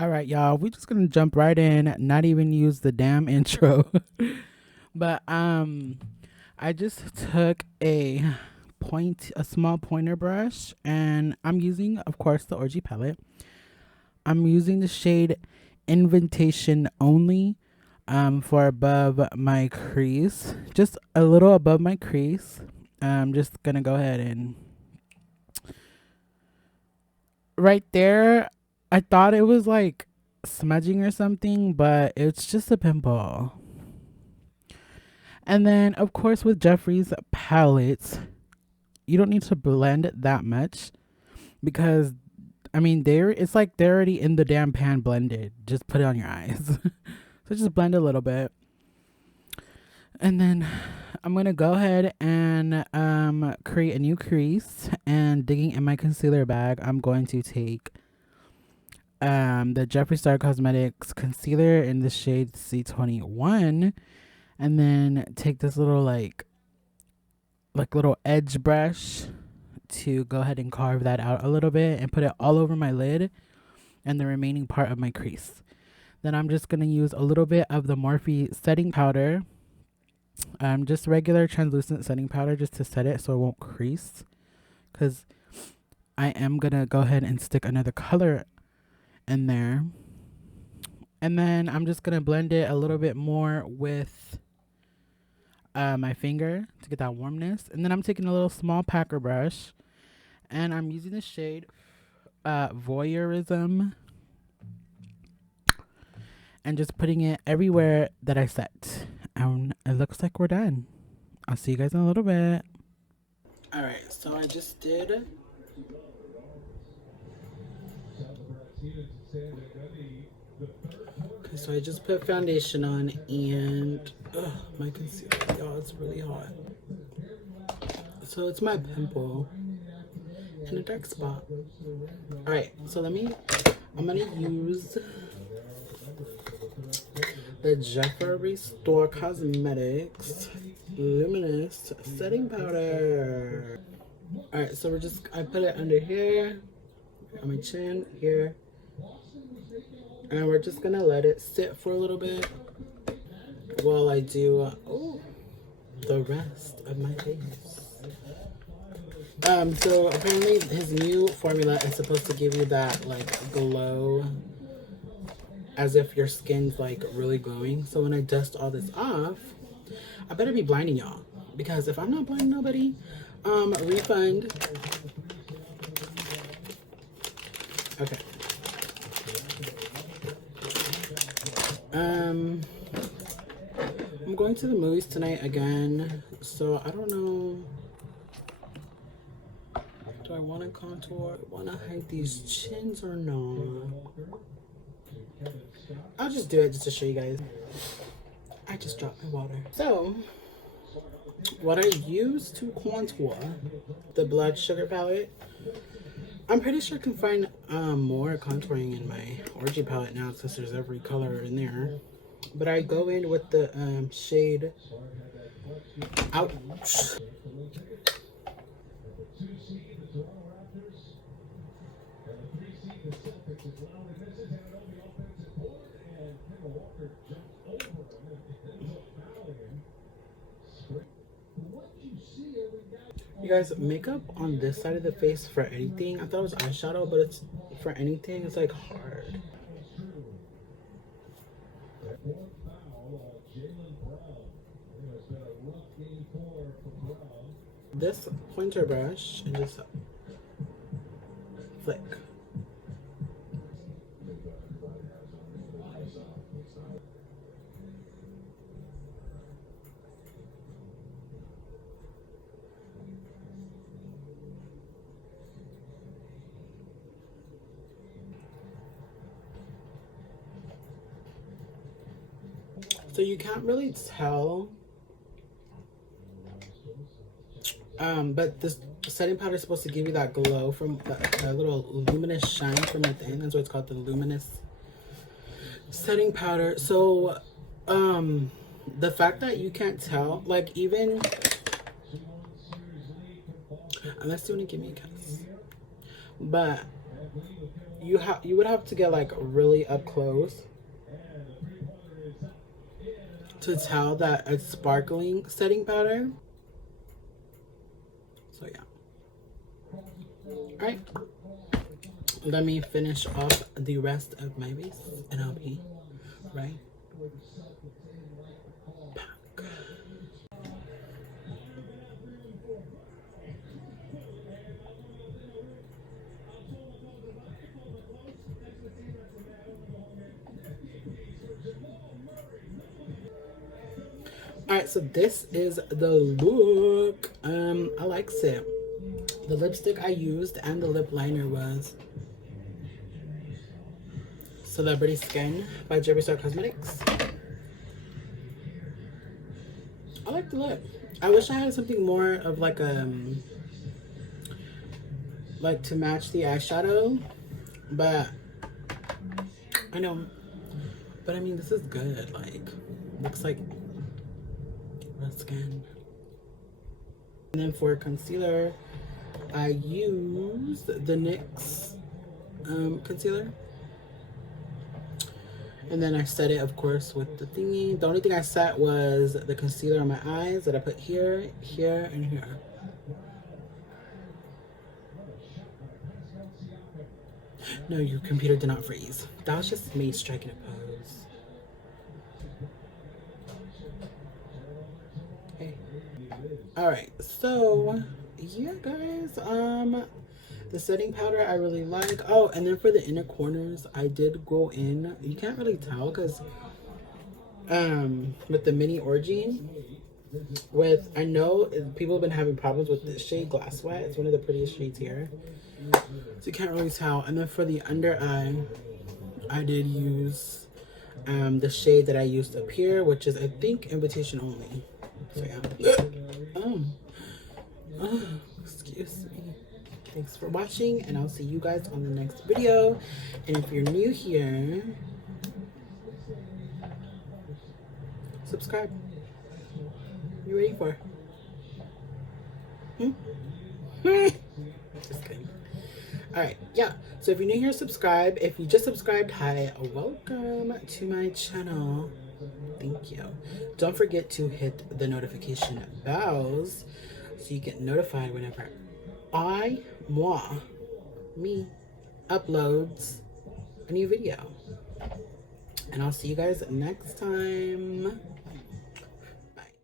All right, y'all. We're just gonna jump right in, not even use the damn intro. But I just took a small pointer brush, and I'm using, of course, the Orgy palette. I'm using the shade Invitation Only, for above my crease, just a little above my crease. I'm just gonna go ahead and right there. I thought it was like smudging or something, but it's just a pimple. And then, of course, with Jeffree's palettes, you don't need to blend it that much because, I mean, it's like they're already in the damn pan blended. Just put it on your eyes. So just blend a little bit. And then I'm going to go ahead and create a new crease. And digging in my concealer bag, I'm going to take the Jeffree Star Cosmetics concealer in the shade C21, and then take this little like little edge brush to go ahead and carve that out a little bit and put it all over my lid and the remaining part of my crease. Then I'm just going to use a little bit of the Morphe setting powder, just regular translucent setting powder, just to set it so it won't crease, because I am going to go ahead and stick another color in there. And then I'm just going to blend it a little bit more with my finger to get that warmness. And then I'm taking a little small packer brush, and I'm using the shade Voyeurism, and just putting it everywhere that I set. And it looks like we're done. I'll see you guys in a little bit. Alright, so I just did okay, so I just put foundation on, and my concealer, y'all, it's really hot. So it's my pimple and a dark spot. Alright, so I'm gonna use the Jeffree Star Cosmetics Luminous setting powder. Alright, so I put it under here, on my chin, here. And we're just gonna let it sit for a little bit while I do the rest of my face. So apparently his new formula is supposed to give you that like glow, as if your skin's like really glowing. So when I dust all this off, I better be blinding y'all, because if I'm not blinding nobody, refund. Okay. I'm going to the movies tonight again, so I don't know. Do I want to contour? Want to hide these chins or not? I'll just do it just to show you guys. I just dropped my water. So, what I use to contour the Blood Sugar palette, I'm pretty sure I can find more contouring in my Orgy palette now, since there's every color in there. But I go in with the shade Ouch. You guys, makeup on this side of the face for anything, I thought it was eyeshadow, but it's for anything, it's like hard. This pointer brush and just flick. So you can't really tell, but this setting powder is supposed to give you that glow from that little luminous shine from within. That's why it's called the Luminous setting powder. So the fact that you can't tell, like, even unless you want to give me a kiss, but you would have to get like really up close to tell that it's sparkling setting powder. So yeah. Alright. Let me finish off the rest of my base and I'll be right back. Alright, so this is the look. I like it. The lipstick I used and the lip liner was Celebrity Skin by Jeffree Cosmetics. I like the lip. I wish I had something more of like to match the eyeshadow, but I know. But I mean, this is good. Like, looks like real skin. And then for concealer, I used the NYX concealer. And then I set it, of course, with the thingy. The only thing I set was the concealer on my eyes that I put here, here, and here. No, your computer did not freeze. That was just me striking a pose. Okay. Alright, so yeah guys, the setting powder I really like. Oh, and then for the inner corners, I did go in. You can't really tell because with the mini Orgy, I know people have been having problems with this shade, Glass Wet. It's one of the prettiest shades here. So you can't really tell. And then for the under eye, I did use the shade that I used up here, which is, I think, invitation only. So yeah. Excuse me. Thanks for watching, and I'll see you guys on the next video. And if you're new here, subscribe. What are you waiting for? Just kidding. Alright, yeah. So if you're new here, subscribe. If you just subscribed, hi, welcome to my channel. Thank you. Don't forget to hit the notification bells so you get notified whenever me uploads a new video. And I'll see you guys next time.